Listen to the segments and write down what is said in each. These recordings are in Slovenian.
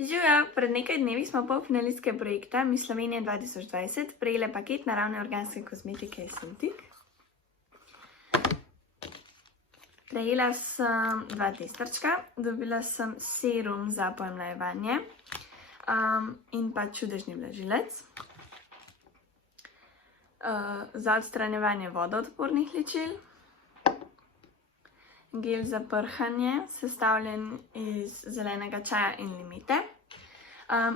Živjo, pred nekaj dnevi smo polfinalistke projekta Miss Slovenije 2020 prejele paket naravne organske kozmetike iz Sintik. Prejela sem 2 testerčka, dobila sem serum za pojemljevanje in pa čudežni vlažilec. Za odstranjevanje vodoodpornih ličil. Gel za prhanje, sestavljen iz zelenega čaja in limete.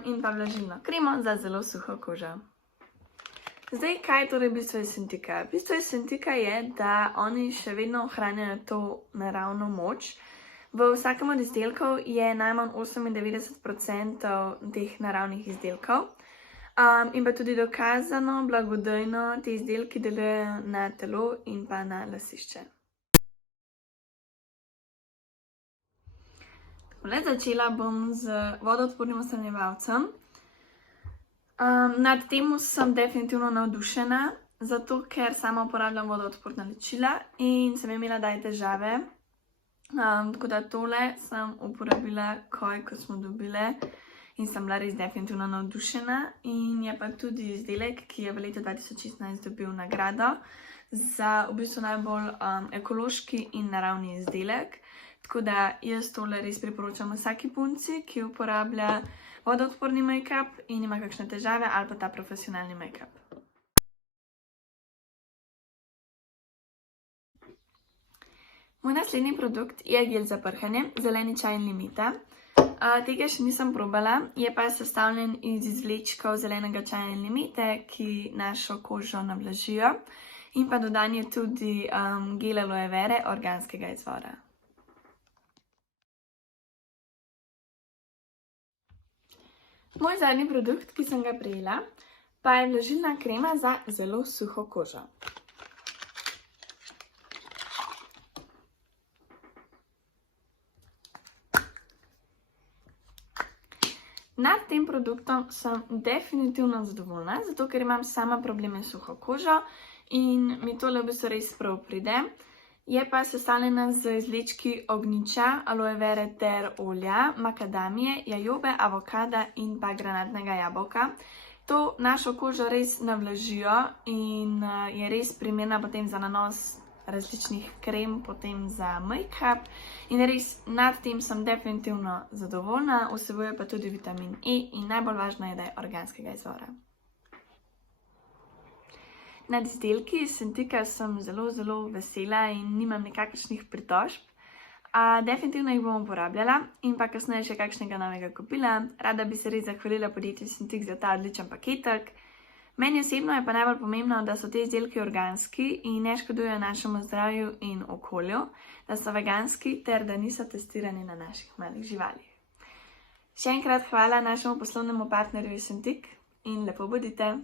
In pa vlažilno kremo za zelo suho kožo. Zdaj, kaj je torej bistvo iz Sintika? Bistvo iz Sintika je, da oni še vedno ohranjajo to naravno moč. V vsakem od izdelkov je najmanj 98% teh naravnih izdelkov. In pa tudi dokazano, blagodejno, te izdelki delujejo na telo in pa na lasišče. Začela bom z vodoodpornim odstranjevalcem. Nad tem sem definitivno navdušena, zato ker sama uporabljam vodoodporna ličila in sem imela težave. Tako da tole sem uporabila, ko smo dobile in sem bila res definitivno navdušena. In je pa tudi izdelek, ki je v letu 2016 dobil nagrado za v bistvu najbolj ekološki in naravni izdelek. Tako da jaz tole res priporočam vsaki punci, ki uporablja vodoodporni make-up in ima kakšne težave ali pa ta profesionalni make-up. Moj naslednji produkt je gel za prhanje, zeleni čaj in limeta. Tega še nisem probala, je pa sestavljen iz izvlečkov zelenega čaja in limete, ki našo kožo navlažijo. In pa dodan je tudi gel aloe vere organskega izvora. Moj zadnji produkt, ki sem ga prejela, pa je vlažilna krema za zelo suho kožo. Nad tem produktom sem definitivno zadovoljna, zato ker imam sama probleme s suho kožo in mi tole v bistvu res prav pride. Je pa sestavljena z izvlečki ognjiča, aloe vere ter olja, makadamije, jajobe, avokada in pa granatnega jabolka. To našo kožo res navlažijo in je res primerna potem za nanos različnih krem, potem za make-up. In res nad tem sem definitivno zadovoljna, vsebuje pa tudi vitamin E in najbolj važno je, da je organskega izvora. Nad izdelki iz Sintika sem zelo vesela in nimam nikakršnih pritožb. Definitivno jih bom uporabljala in pa kasneje še kakšnega novega kupila. Rada bi se res zahvalila podjetju Sintik za ta odličen paketek. Meni osebno je pa najbolj pomembno, da so te izdelki organski in ne škodujejo našemu zdravju in okolju, da so veganski ter da niso testirani na naših malih živalih. Še enkrat hvala našemu poslovnemu partnerju iz Sintik in lepo bodite!